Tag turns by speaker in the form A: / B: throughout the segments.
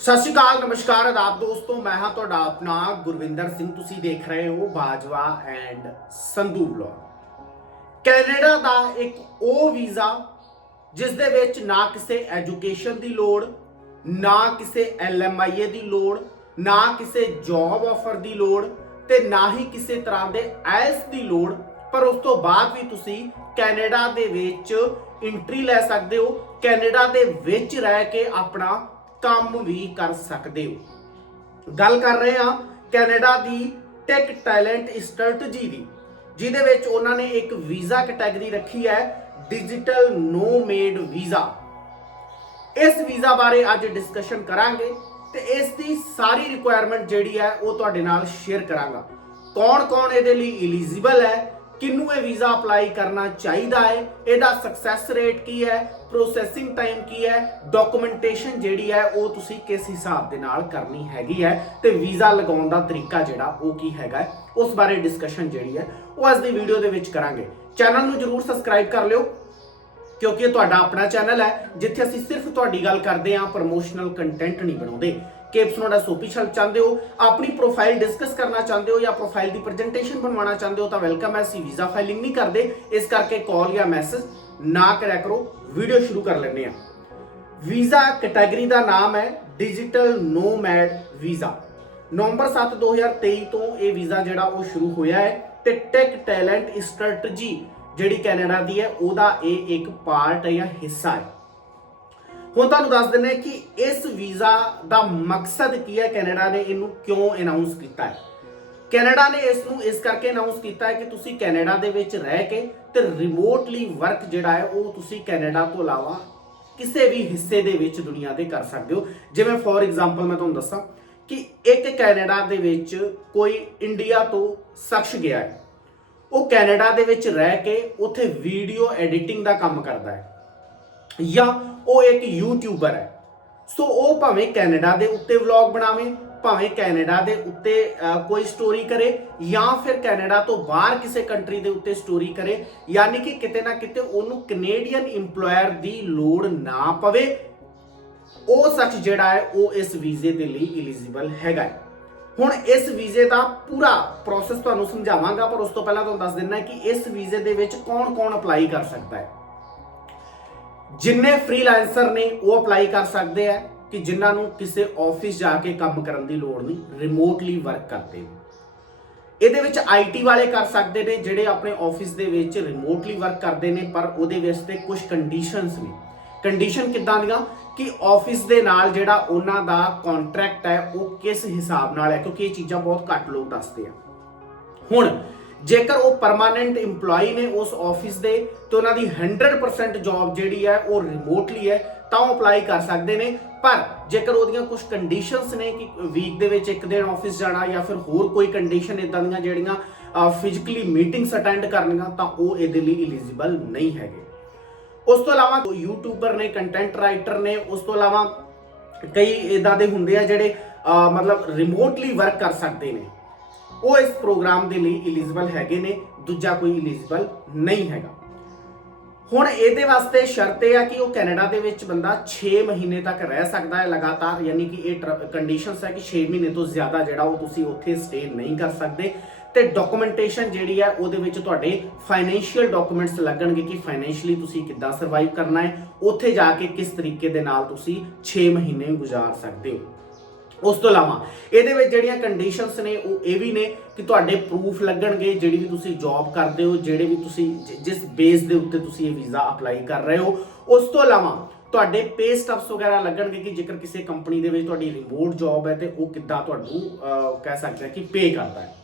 A: ਸਤਿ ਸ਼੍ਰੀ ਅਕਾਲ, ਨਮਸਕਾਰ, ਆਦਾਬ ਦੋਸਤੋ, ਮੈਂ ਹਾਂ ਤੁਹਾਡਾ ਆਪਣਾ ਗੁਰਵਿੰਦਰ ਸਿੰਘ। ਤੁਸੀਂ ਦੇਖ ਰਹੇ ਹੋ Bajwa and Sandhu vlog Canada ਦਾ ਇੱਕ ਉਹ ਵੀਜ਼ਾ ਜਿਸ ਦੇ ਵਿੱਚ ਨਾ ਕਿਸੇ ਐਜੂਕੇਸ਼ਨ ਦੀ ਲੋੜ, ਨਾ ਕਿਸੇ ਐਲਐਮਆਈਏ ਦੀ ਲੋੜ, ਨਾ ਕਿਸੇ ਜੌਬ ਆਫਰ ਦੀ ਲੋੜ ਤੇ ਨਾ ਹੀ ਕਿਸੇ ਤਰ੍ਹਾਂ ਦੇ ਆਇਲਸ ਦੀ ਲੋੜ। ਪਰ ਉਸ ਤੋਂ ਬਾਅਦ ਵੀ ਤੁਸੀਂ ਕੈਨੇਡਾ ਦੇ ਵਿੱਚ ਐਂਟਰੀ ਲੈ ਸਕਦੇ ਹੋ। ਕੈਨੇਡਾ ਦੇ ਵਿੱਚ ਰਹਿ ਕੇ ਆਪਣਾ ਕੰਮ ਵੀ ਕਰ ਸਕਦੇ ਹੋ। ਗੱਲ ਕਰ ਰਹੇ ਹਾਂ ਕੈਨੇਡਾ ਦੀ ਟੈਕ ਟੈਲੈਂਟ ਸਟ੍ਰੈਟਜੀ ਦੀ, ਜਿਹਦੇ ਵਿੱਚ ਉਹਨਾਂ ਨੇ ਇੱਕ ਵੀਜ਼ਾ ਕੈਟਾਗਰੀ ਰੱਖੀ ਹੈ, ਡਿਜੀਟਲ ਨੋ ਮੇਡ ਵੀਜ਼ਾ। ਇਸ ਵੀਜ਼ਾ ਬਾਰੇ ਅੱਜ ਡਿਸਕਸ਼ਨ ਕਰਾਂਗੇ ਤੇ ਇਸ ਦੀ ਸਾਰੀ ਰਿਕੁਆਇਰਮੈਂਟ ਜਿਹੜੀ ਹੈ ਉਹ ਤੁਹਾਡੇ ਨਾਲ ਸ਼ੇਅਰ ਕਰਾਂਗਾ। ਕੌਣ-ਕੌਣ ਇਹਦੇ ਲਈ ਐਲੀਜੀਬਲ ਹੈ ਕਿੰਨੂੰ ਇਹ ਵੀਜ਼ਾ ਅਪਲਾਈ ਕਰਨਾ ਚਾਹੀਦਾ ਹੈ? ਇਹਦਾ ਸਕਸੈਸ ਰੇਟ ਕੀ ਹੈ? ਪ੍ਰੋਸੈਸਿੰਗ ਟਾਈਮ ਕੀ ਹੈ? ਡਾਕੂਮੈਂਟੇਸ਼ਨ ਜਿਹੜੀ ਹੈ, ਉਹ ਤੁਸੀਂ ਕਿਸ ਹਿਸਾਬ ਦੇ ਨਾਲ ਕਰਨੀ ਹੈਗੀ ਹੈ? ਤੇ ਵੀਜ਼ਾ ਲਗਾਉਣ ਦਾ ਤਰੀਕਾ ਜਿਹੜਾ, ਉਹ ਕੀ ਹੈਗਾ ਉਸ ਬਾਰੇ ਡਿਸਕਸ਼ਨ ਜਿਹੜੀ ਹੈ, ਉਹ ਅੱਜ ਦੀ ਵੀਡੀਓ ਦੇ ਵਿੱਚ ਕਰਾਂਗੇ। ਚੈਨਲ ਨੂੰ ਜਰੂਰ ਸਬਸਕ੍ਰਾਈਬ ਕਰ ਲਿਓ, ਕਿਉਂਕਿ ਇਹ ਤੁਹਾਡਾ ਆਪਣਾ ਚੈਨਲ ਹੈ, ਜਿੱਥੇ ਅਸੀਂ ਸਿਰਫ ਤੁਹਾਡੀ ਗੱਲ ਕਰਦੇ ਹਾਂ ਪ੍ਰੋਮੋਸ਼ਨਲ ਕੰਟੈਂਟ ਨਹੀਂ ਬਣਾਉਂਦੇ। ਕੇਪਸ ਨੋਡਾ ਸੋਪੀ ਛਲ ਚਾਹੁੰਦੇ ਹੋ, ਆਪਣੀ ਪ੍ਰੋਫਾਈਲ ਡਿਸਕਸ ਕਰਨਾ ਚਾਹੁੰਦੇ ਹੋ ਜਾਂ ਪ੍ਰੋਫਾਈਲ ਦੀ ਪ੍ਰੈਜੈਂਟੇਸ਼ਨ ਬਣਵਾਉਣਾ ਚਾਹੁੰਦੇ ਹੋ ਤਾਂ ਵੈਲਕਮ ਹੈ, ਅਸੀਂ ਵੀਜ਼ਾ ਫਾਈਲਿੰਗ ਨਹੀਂ ਕਰਦੇ। ਇਸ ਕਰਕੇ ਕਾਲ ਜਾਂ ਮੈਸੇਜ ਨਾ ਕਰਿਆ ਕਰੋ ਵੀਡੀਓ ਸ਼ੁਰੂ ਕਰ ਲੈਂਦੇ ਹਾਂ। ਵੀਜ਼ਾ ਕੈਟਾਗਰੀ ਦਾ ਨਾਮ ਹੈ ਡਿਜੀਟਲ ਨੋਮੈਡ ਵੀਜ਼ਾ ਨਵੰਬਰ 7 2023 ਤੋਂ ਇਹ ਵੀਜ਼ਾ ਜਿਹੜਾ ਉਹ ਸ਼ੁਰੂ ਹੋਇਆ ਹੈ ਤੇ ਟੈਕ ਟੈਲੈਂਟ ਸਟ੍ਰੈਟਜੀ ਜਿਹੜੀ ਕੈਨੇਡਾ ਦੀ ਹੈ, ਉਹਦਾ ਇਹ ਇੱਕ ਪਾਰਟ ਹੈ ਜਾਂ ਹਿੱਸਾ ਹੈ। ਹੁਣ ਤੁਹਾਨੂੰ ਦੱਸ ਦਿੰਦੇ ਕਿ ਇਸ ਵੀਜ਼ਾ ਦਾ ਮਕਸਦ ਕੀ ਹੈ, ਕੈਨੇਡਾ ਨੇ ਇਹਨੂੰ ਕਿਉਂ ਅਨਾਉਂਸ ਕੀਤਾ ਹੈ? ਕੈਨੇਡਾ ਨੇ ਇਸ ਨੂੰ ਇਸ ਕਰਕੇ ਅਨਾਉਂਸ ਕੀਤਾ ਹੈ ਕਿ ਤੁਸੀਂ ਕੈਨੇਡਾ ਦੇ ਵਿੱਚ ਰਹਿ ਕੇ ਤੇ ਰਿਮੋਟਲੀ ਵਰਕ ਜਿਹੜਾ ਹੈ, ਉਹ ਤੁਸੀਂ ਕੈਨੇਡਾ ਤੋਂ ਇਲਾਵਾ ਕਿਸੇ ਵੀ ਹਿੱਸੇ ਦੇ ਵਿੱਚ ਦੁਨੀਆ ਦੇ ਕਰ ਸਕਦੇ ਹੋ। ਜਿਵੇਂ ਫੋਰ ਐਗਜ਼ਾਮਪਲ ਮੈਂ ਤੁਹਾਨੂੰ ਦੱਸਾਂ ਕਿ ਇੱਕ ਕੈਨੇਡਾ ਦੇ ਵਿੱਚ ਕੋਈ ਇੰਡੀਆ ਤੋਂ ਸ਼ਖਸ ਗਿਆ ਹੈ। ਉਹ ਕੈਨੇਡਾ ਦੇ ਵਿੱਚ ਰਹਿ ਕੇ ਉੱਥੇ ਵੀਡੀਓ ਐਡੀਟਿੰਗ ਦਾ ਕੰਮ ਕਰਦਾ ਹੈ। ਜਾਂ ਉਹ ਇੱਕ ਯੂਟਿਊਬਰ ਹੈ। ਸੋ ਉਹ ਭਾਵੇਂ ਕੈਨੇਡਾ ਦੇ ਉੱਤੇ ਵਲੌਗ ਬਣਾਵੇ, ਭਾਵੇਂ ਕੈਨੇਡਾ ਦੇ ਉੱਤੇ ਕੋਈ ਸਟੋਰੀ ਕਰੇ, ਜਾਂ ਫਿਰ ਕੈਨੇਡਾ ਤੋਂ ਬਾਹਰ ਕਿਸੇ ਕੰਟਰੀ ਦੇ ਉੱਤੇ ਸਟੋਰੀ ਕਰੇ, ਯਾਨੀ ਕਿ ਕਿਤੇ ਨਾ ਕਿਤੇ ਉਹਨੂੰ ਕੈਨੇਡੀਅਨ EMPLOYER ਦੀ ਲੋੜ ਨਾ ਪਵੇ, ਉਹ ਸੱਚ ਜਿਹੜਾ ਹੈ, ਉਹ ਇਸ ਵੀਜ਼ੇ ਦੇ ਲਈ ਐਲੀਜੀਬਲ ਹੈਗਾ ਹੈ। ਹੁਣ ਇਸ ਵੀਜ਼ੇ ਦਾ ਪੂਰਾ ਪ੍ਰੋਸੈਸ ਤੁਹਾਨੂੰ ਸਮਝਾਵਾਂਗਾ, ਪਰ ਉਸ ਤੋਂ ਪਹਿਲਾਂ ਤੁਹਾਨੂੰ ਦੱਸ ਦਿੰਦਾ ਕਿ ਇਸ ਵੀਜ਼ੇ ਦੇ ਵਿੱਚ ਕੌਣ-ਕੌਣ ਅਪਲਾਈ ਕਰ ਸਕਦਾ ਹੈ। ਜਿੰਨੇ ਫ੍ਰੀਲਾਂਸਰ ਨੇ ਉਹ ਅਪਲਾਈ ਕਰ ਸਕਦੇ ਆ ਕਿ ਜਿਨ੍ਹਾਂ ਨੂੰ ਕਿਸੇ ਆਫਿਸ ਜਾ ਕੇ ਕੰਮ ਕਰਨ ਦੀ ਲੋੜ ਨਹੀਂ ਰਿਮੋਟਲੀ ਵਰਕ ਕਰਦੇ ਨੇ। ਇਹਦੇ ਵਿੱਚ ਆਈਟੀ ਵਾਲੇ ਕਰ ਸਕਦੇ ਨੇ ਜਿਹੜੇ ਆਪਣੇ ਆਫਿਸ ਦੇ ਵਿੱਚ ਰਿਮੋਟਲੀ ਵਰਕ ਕਰਦੇ ਨੇ, ਪਰ ਉਹਦੇ ਵਿੱਚ ਤੇ ਕੁਝ ਕੰਡੀਸ਼ਨਸ ਨੇ। ਕੰਡੀਸ਼ਨ ਕਿੱਦਾਂ ਦੀਆਂ? ਕਿ ਆਫਿਸ ਦੇ ਨਾਲ ਜਿਹੜਾ ਉਹਨਾਂ ਦਾ ਕੰਟਰੈਕਟ ਹੈ, ਉਹ ਕਿਸ ਹਿਸਾਬ ਨਾਲ ਹੈ? ਕਿਉਂਕਿ ਇਹ ਚੀਜ਼ਾਂ ਬਹੁਤ ਘੱਟ ਲੋਕ ਦੱਸਦੇ ਆ। ਹੁਣ ਜੇਕਰ ਉਹ ਪਰਮਾਨੈਂਟ EMPLOYE ਨੇ ਉਸ ਆਫਿਸ ਦੇ, ਤੇ ਉਹਨਾਂ ਦੀ 100% ਜੌਬ ਜਿਹੜੀ ਹੈ ਉਹ ਰਿਮੋਟਲੀ ਹੈ, ਤਾਂ ਉਹ ਅਪਲਾਈ ਕਰ ਸਕਦੇ ਨੇ। ਪਰ ਜੇਕਰ ਉਹਦੀਆਂ ਕੁਝ ਕੰਡੀਸ਼ਨਸ ਨੇ ਕਿ ਵੀਕ ਦੇ ਵਿੱਚ ਇੱਕ ਦਿਨ ਆਫਿਸ ਜਾਣਾ ਜਾਂ ਫਿਰ ਹੋਰ ਕੋਈ ਕੰਡੀਸ਼ਨ ਇਦਾਂ ਦੀਆਂ ਜਿਹੜੀਆਂ ਫਿਜ਼ੀਕਲੀ ਮੀਟਿੰਗਸ ਅਟੈਂਡ ਕਰਨੀਆਂ, ਤਾਂ ਉਹ ਇਹਦੇ ਲਈ ਐਲੀਜੀਬਲ ਨਹੀਂ ਹੈਗੇ। ਉਸ ਤੋਂ ਇਲਾਵਾ ਯੂਟਿਊਬਰ ਨੇ ਕੰਟੈਂਟ ਰਾਈਟਰ ਨੇ, ਉਸ ਤੋਂ ਇਲਾਵਾ ਕਈ ਇਦਾਂ ਦੇ ਹੁੰਦੇ ਆ ਜਿਹੜੇ ਮਤਲਬ ਰਿਮੋਟਲੀ ਵਰਕ ਕਰ ਸਕਦੇ ਨੇ। ਉਹ ਇਸ ਪ੍ਰੋਗਰਾਮ ਦੇ ਲਈ ਐਲੀਜੀਬਲ ਹੈਗੇ ਨੇ, ਦੂਜਾ ਕੋਈ ਐਲੀਜੀਬਲ ਨਹੀਂ ਹੈਗਾ। ਹੁਣ ਇਹਦੇ ਵਾਸਤੇ ਸ਼ਰਤ ਇਹ ਆ ਕਿ ਉਹ ਕੈਨੇਡਾ ਦੇ ਵਿੱਚ ਬੰਦਾ 6 ਮਹੀਨੇ ਤੱਕ ਰਹਿ ਸਕਦਾ ਹੈ ਲਗਾਤਾਰ, ਯਾਨੀ ਕਿ ਇਹ ਕੰਡੀਸ਼ਨਸ ਹੈ ਕਿ 6 ਮਹੀਨੇ ਤੋਂ ਜ਼ਿਆਦਾ ਜਿਹੜਾ ਉਹ ਤੁਸੀਂ ਉੱਥੇ ਸਟੇ ਨਹੀਂ ਕਰ ਸਕਦੇ। ਤੇ ਡਾਕੂਮੈਂਟੇਸ਼ਨ ਜਿਹੜੀ ਹੈ, ਉਹਦੇ ਵਿੱਚ ਤੁਹਾਡੇ ਫਾਈਨੈਂਸ਼ੀਅਲ ਡਾਕੂਮੈਂਟਸ ਲੱਗਣਗੇ ਕਿ ਫਾਈਨੈਂਸ਼ੀਅਲੀ ਤੁਸੀਂ ਕਿੱਦਾਂ ਸਰਵਾਈਵ ਕਰਨਾ ਹੈ, ਉੱਥੇ ਜਾ ਕੇ ਕਿਸ ਤਰੀਕੇ ਦੇ ਨਾਲ ਤੁਸੀਂ 6 ਮਹੀਨੇ ਗੁਜ਼ਾਰ ਸਕਦੇ ਹੋ। ਉਸ ਤੋਂ ਇਲਾਵਾ, ਇਹਦੇ ਵਿੱਚ ਜਿਹੜੀਆਂ ਕੰਡੀਸ਼ਨਸ ਨੇ, ਉਹ ਇਹ ਵੀ ਨੇ ਕਿ ਤੁਹਾਡੇ ਪ੍ਰੂਫ ਲੱਗਣਗੇ ਜਿਹੜੀ ਵੀ ਤੁਸੀਂ ਜੌਬ ਕਰਦੇ ਹੋ, ਜਿਹੜੇ ਵੀ ਤੁਸੀਂ ਜਿਸ ਬੇਸ ਦੇ ਉੱਤੇ ਤੁਸੀਂ ਇਹ ਵੀਜ਼ਾ ਅਪਲਾਈ ਕਰ ਰਹੇ ਹੋ। ਉਸ ਤੋਂ ਇਲਾਵਾ, ਤੁਹਾਡੇ ਪੇ ਸਟੱਬਸ ਵਗੈਰਾ ਲੱਗਣਗੇ ਕਿ ਜੇਕਰ ਕਿਸੇ ਕੰਪਨੀ ਦੇ ਵਿੱਚ ਤੁਹਾਡੀ ਰਿਮੋਟ ਜੌਬ ਹੈ ਤੇ ਉਹ ਕਿੱਦਾਂ ਤੁਹਾਨੂੰ ਕਹਿ ਸਕਦੇ ਆ ਕਿ ਪੇ ਕਰਦਾ ਹੈ।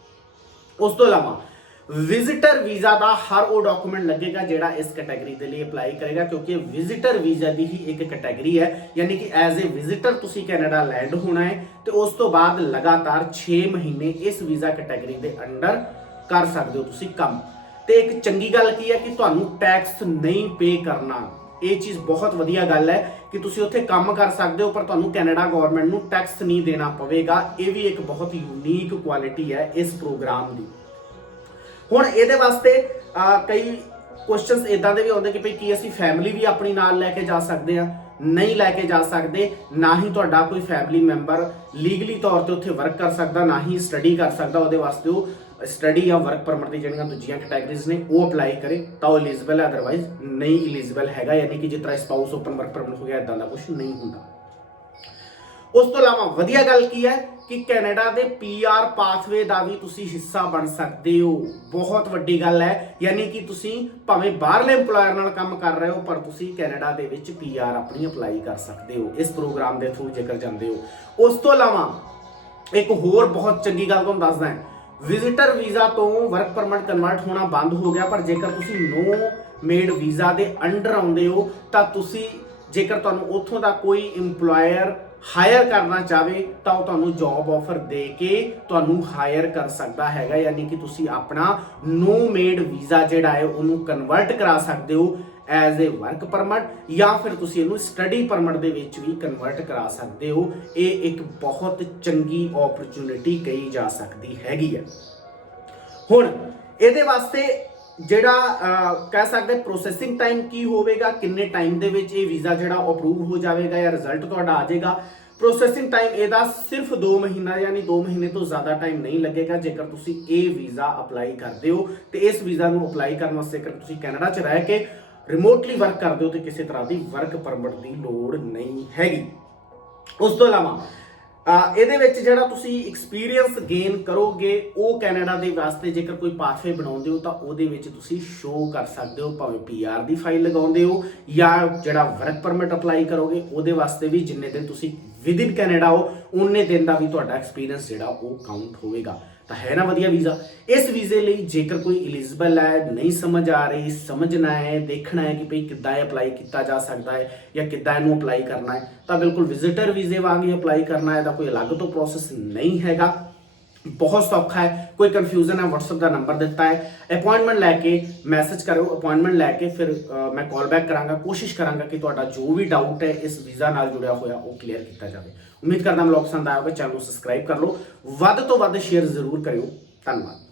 A: ਉਸ ਤੋਂ ਇਲਾਵਾ ਵਿਜ਼ਿਟਰ ਵੀਜ਼ਾ ਦਾ ਹਰ ਉਹ ਡਾਕੂਮੈਂਟ ਲੱਗੇਗਾ ਜਿਹੜਾ ਇਸ ਕੈਟਾਗਰੀ ਦੇ ਲਈ ਅਪਲਾਈ ਕਰੇਗਾ, ਕਿਉਂਕਿ ਵਿਜ਼ਿਟਰ ਵੀਜ਼ਾ ਦੀ ਹੀ ਇੱਕ ਕੈਟਾਗਰੀ ਹੈ। ਯਾਨੀ ਕਿ ਐਜ਼ ਅ ਵਿਜ਼ਿਟਰ ਤੁਸੀਂ ਕੈਨੇਡਾ ਲੈਂਡ ਹੋਣਾ ਹੈ ਤੇ ਉਸ ਤੋਂ ਬਾਅਦ ਲਗਾਤਾਰ 6 ਮਹੀਨੇ ਇਸ ਵੀਜ਼ਾ ਕੈਟਾਗਰੀ ਦੇ ਅੰਡਰ ਕਰ ਸਕਦੇ ਹੋ ਤੁਸੀਂ ਕੰਮ। ਤੇ ਇੱਕ ਚੰਗੀ ਗੱਲ ਕੀ ਹੈ ਕਿ ਤੁਹਾਨੂੰ ਟੈਕਸ ਨਹੀਂ ਪੇ ਕਰਨਾ। ਇਹ ਚੀਜ਼ ਬਹੁਤ ਵਧੀਆ ਗੱਲ ਹੈ ਕਿ ਤੁਸੀਂ ਉੱਥੇ ਕੰਮ ਕਰ ਸਕਦੇ ਹੋ, ਪਰ ਤੁਹਾਨੂੰ ਕੈਨੇਡਾ ਗਵਰਨਮੈਂਟ ਨੂੰ ਟੈਕਸ ਨਹੀਂ ਦੇਣਾ ਪਵੇਗਾ। ਇਹ ਵੀ ਇੱਕ ਬਹੁਤ ਯੂਨੀਕ ਕੁਆਲਿਟੀ ਹੈ ਇਸ ਪ੍ਰੋਗਰਾਮ ਦੀ। ਹੁਣ ਇਹਦੇ ਵਾਸਤੇ ਕਈ ਕੁਐਸਚਨਸ ਇਦਾਂ ਦੇ ਵੀ ਆਉਂਦੇ ਕਿ ਭਈ ਕੀ ਅਸੀਂ ਫੈਮਿਲੀ ਵੀ ਆਪਣੀ ਨਾਲ ਲੈ ਕੇ ਜਾ ਸਕਦੇ ਆ, ਨਹੀਂ ਲੈ ਕੇ ਜਾ ਸਕਦੇ, ਨਾ ਹੀ ਤੁਹਾਡਾ ਕੋਈ ਫੈਮਿਲੀ ਮੈਂਬਰ ਲੀਗਲੀ ਤੌਰ ਤੇ ਉੱਥੇ ਵਰਕ ਕਰ ਸਕਦਾ, ਨਾ ਹੀ ਸਟੱਡੀ ਕਰ ਸਕਦਾ, ਉਹਦੇ ਵਾਸਤੇ ਉਹ ਸਟੱਡੀ ਜਾਂ ਵਰਕ ਪਰਮਿਟ ਦੀ ਜਿਹੜੀਆਂ ਦੂਜੀਆਂ ਕੈਟਾਗਰੀਜ਼ ਨੇ, ਉਹ ਅਪਲਾਈ ਕਰੇ, ਤਾਂ ਉਹ ਐਲੀਜੀਬਲ ਹੈ ਅਦਰਵਾਈਜ਼ ਨਹੀਂ ਐਲੀਜੀਬਲ ਹੈਗਾ, ਯਾਨੀ ਕਿ ਜਿਸ ਤਰ੍ਹਾਂ ਸਪਾਊਸ ਓਪਨ ਵਰਕ ਪਰਮਿਟ ਹੋ ਗਿਆ ਇਦਾਂ ਦਾ ਕੁਝ ਨਹੀਂ ਹੁੰਦਾ। ਉਸ ਤੋਂ ਇਲਾਵਾ ਵਧੀਆ ਗੱਲ ਕੀ ਹੈ ਕਿ ਕੈਨੇਡਾ ਦੇ ਪੀਆਰ ਪਾਥਵੇ ਦਾ ਵੀ ਤੁਸੀਂ ਹਿੱਸਾ ਬਣ ਸਕਦੇ ਹੋ। ਬਹੁਤ ਵੱਡੀ ਗੱਲ ਹੈ। ਯਾਨੀ ਕਿ ਤੁਸੀਂ ਭਾਵੇਂ ਬਾਹਰਲੇ EMPLOYER ਨਾਲ ਕੰਮ ਕਰ ਰਹੇ ਹੋ, ਪਰ ਤੁਸੀਂ ਕੈਨੇਡਾ ਦੇ ਵਿੱਚ ਪੀਆਰ ਆਪਣੀ ਅਪਲਾਈ ਕਰ ਸਕਦੇ ਹੋ। ਇਸ ਪ੍ਰੋਗਰਾਮ ਦੇ ਥਰੂ ਜੇਕਰ ਜਾਂਦੇ ਹੋ। ਉਸ ਤੋਂ ਇਲਾਵਾ ਇੱਕ ਹੋਰ ਬਹੁਤ ਚੰਗੀ ਗੱਲ ਤੁਹਾਨੂੰ ਦੱਸਦਾ ਹਾਂ। ਵਿਜ਼ਿਟਰ ਵੀਜ਼ਾ ਤੋਂ ਵਰਕ ਪਰਮਿਟ ਕਨਵਰਟ ਹੋਣਾ ਬੰਦ ਹੋ ਗਿਆ, ਪਰ ਜੇਕਰ ਤੁਸੀਂ ਨੋ ਮੇਡ ਵੀਜ਼ਾ ਦੇ ਅੰਡਰ ਆਉਂਦੇ ਹੋ, ਤਾਂ ਤੁਸੀਂ ਜੇਕਰ ਤੁਹਾਨੂੰ ਉੱਥੋਂ ਦਾ ਕੋਈ EMPLOYER ਹਾਇਰ ਕਰਨਾ ਚਾਹਵੇ ਤਾਂ ਉਹ ਤੁਹਾਨੂੰ ਜੌਬ ਆਫਰ ਦੇ ਕੇ ਤੁਹਾਨੂੰ ਹਾਇਰ ਕਰ ਸਕਦਾ ਹੈਗਾ, ਯਾਨੀ ਕਿ ਤੁਸੀਂ ਆਪਣਾ ਨੋ ਮੇਡ ਵੀਜ਼ਾ ਜਿਹੜਾ ਹੈ ਉਹਨੂੰ ਕਨਵਰਟ ਕਰਾ ਸਕਦੇ ਹੋ ਐਜ਼ ਅ ਵਰਕ ਪਰਮਿਟ ਜਾਂ ਫਿਰ ਤੁਸੀਂ ਇਹਨੂੰ ਸਟੱਡੀ ਪਰਮਿਟ ਦੇ ਵਿੱਚ ਵੀ ਕਨਵਰਟ ਕਰਾ ਸਕਦੇ ਹੋ। ਇਹ ਇੱਕ ਬਹੁਤ ਚੰਗੀ ਓਪਰਚ्युनिटी ਕਹੀ ਜਾ ਸਕਦੀ ਹੈਗੀ ਹੈ। ਹੁਣ, ਇਹਦੇ ਵਾਸਤੇ ਜਿਹੜਾ ਕਹਿ ਸਕਦੇ ਪ੍ਰੋਸੈਸਿੰਗ ਟਾਈਮ ਕੀ ਹੋਵੇਗਾ, ਕਿੰਨੇ ਟਾਈਮ ਦੇ ਵਿੱਚ ਇਹ ਵੀਜ਼ਾ ਜਿਹੜਾ ਅਪਰੂਵ ਹੋ ਜਾਵੇਗਾ ਜਾਂ ਰਿਜ਼ਲਟ ਤੁਹਾਡਾ ਆ ਜਾਏਗਾ। ਪ੍ਰੋਸੈਸਿੰਗ ਟਾਈਮ ਇਹਦਾ ਸਿਰਫ 2 ਮਹੀਨਾ ਯਾਨੀ 2 ਮਹੀਨੇ ਤੋਂ ਜ਼ਿਆਦਾ ਟਾਈਮ ਨਹੀਂ ਲੱਗੇਗਾ ਜੇਕਰ ਤੁਸੀਂ ਇਹ ਵੀਜ਼ਾ ਅਪਲਾਈ ਕਰਦੇ ਹੋ। ਤੇ ਇਸ ਵੀਜ਼ਾ ਨੂੰ ਅਪਲਾਈ ਕਰਨ ਵਾਸਤੇ ਜੇਕਰ ਤੁਸੀਂ ਕੈਨੇਡਾ 'ਚ ਰਹਿ ਕੇ ਰਿਮੋਟਲੀ ਵਰਕ ਕਰਦੇ ਹੋ ਤੇ ਕਿਸੇ ਤਰ੍ਹਾਂ ਦੀ ਵਰਕ ਪਰਮਿਟ ਦੀ ਲੋੜ ਨਹੀਂ ਹੈਗੀ। ਉਸ ਤੋਂ ਇਲਾਵਾ ਇਹਦੇ ਵਿੱਚ ਜਿਹੜਾ ਤੁਸੀਂ ਐਕਸਪੀਰੀਅੰਸ ਗੇਨ ਕਰੋਗੇ, ਉਹ ਕੈਨੇਡਾ ਦੇ ਵਾਸਤੇ ਜੇਕਰ ਕੋਈ ਪਾਥਵੇ ਬਣਾਉਂਦੇ ਹੋ ਤਾਂ ਉਹਦੇ ਵਿੱਚ ਤੁਸੀਂ ਸ਼ੋਅ ਕਰ ਸਕਦੇ ਹੋ, ਭਾਵੇਂ ਪੀਆਰ ਦੀ ਫਾਈਲ ਲਗਾਉਂਦੇ ਹੋ ਜਾਂ ਜਿਹੜਾ ਵਰਕ ਪਰਮਿਟ ਅਪਲਾਈ ਕਰੋਗੇ, ਉਹਦੇ ਵਾਸਤੇ ਵੀ ਜਿੰਨੇ ਦਿਨ ਤੁਸੀਂ ਵਿਦਿਨ ਕੈਨੇਡਾ ਹੋ ਉਨੇ ਦਿਨ ਦਾ ਵੀ ਤੁਹਾਡਾ ਐਕਸਪੀਰੀਅੰਸ ਜਿਹੜਾ ਉਹ ਕਾਊਂਟ ਹੋਵੇਗਾ। ਤਾਂ ਹੈ ਨਾ ਵਧੀਆ ਵੀਜ਼ਾ। ਇਸ ਵੀਜ਼ੇ ਲਈ ਜੇਕਰ ਕੋਈ ਐਲੀਜੀਬਲ ਹੈ, ਨਹੀਂ ਸਮਝ ਆ ਰਹੀ, ਸਮਝਣਾ ਹੈ, ਦੇਖਣਾ ਹੈ ਕਿ ਭਈ ਕਿੱਦਾਂ ਅਪਲਾਈ ਕੀਤਾ ਜਾ ਸਕਦਾ ਹੈ ਜਾਂ ਕਿੱਦਾਂ ਇਹਨੂੰ ਅਪਲਾਈ ਕਰਨਾ ਹੈ, ਤਾਂ ਬਿਲਕੁਲ ਵਿਜ਼ਿਟਰ ਵੀਜ਼ੇ ਵਾਂਗ ਹੀ ਅਪਲਾਈ ਕਰਨਾ ਹੈ ਇਹਦਾ ਕੋਈ ਅਲੱਗ ਤੋਂ ਪ੍ਰੋਸੈਸ ਨਹੀਂ ਹੈਗਾ। ਬਹੁਤ ਸੌਖਾ ਹੈ, ਕੋਈ ਕਨਫਿਊਜ਼ਨ ਹੈ, WhatsApp ਦਾ ਨੰਬਰ ਦਿੱਤਾ ਹੈ। ਅਪਾਇੰਟਮੈਂਟ ਲੈ ਕੇ ਮੈਸੇਜ ਕਰੋ ਅਪਾਇੰਟਮੈਂਟ ਲੈ ਕੇ ਫਿਰ ਮੈਂ ਕਾਲ ਬੈਕ ਕਰਾਂਗਾ, ਕੋਸ਼ਿਸ਼ ਕਰਾਂਗਾ ਕਿ ਤੁਹਾਡਾ ਜੋ ਵੀ ਡਾਊਟ ਹੈ, ਇਸ ਵੀਜ਼ਾ ਨਾਲ ਜੁੜਿਆ ਹੋਇਆ ਉਹ ਕਲੀਅਰ ਕੀਤਾ ਜਾਵੇ। ਉਮੀਦ ਕਰਦਾ ਹਾਂ ਪਸੰਦ ਆਇਆ ਹੋਵੇ ਚੈਨਲ ਨੂੰ ਸਬਸਕ੍ਰਾਈਬ ਕਰ ਲਓ। ਵੱਧ ਤੋਂ ਵੱਧ ਸ਼ੇਅਰ ਜ਼ਰੂਰ ਕਰਿਓ। ਧੰਨਵਾਦ।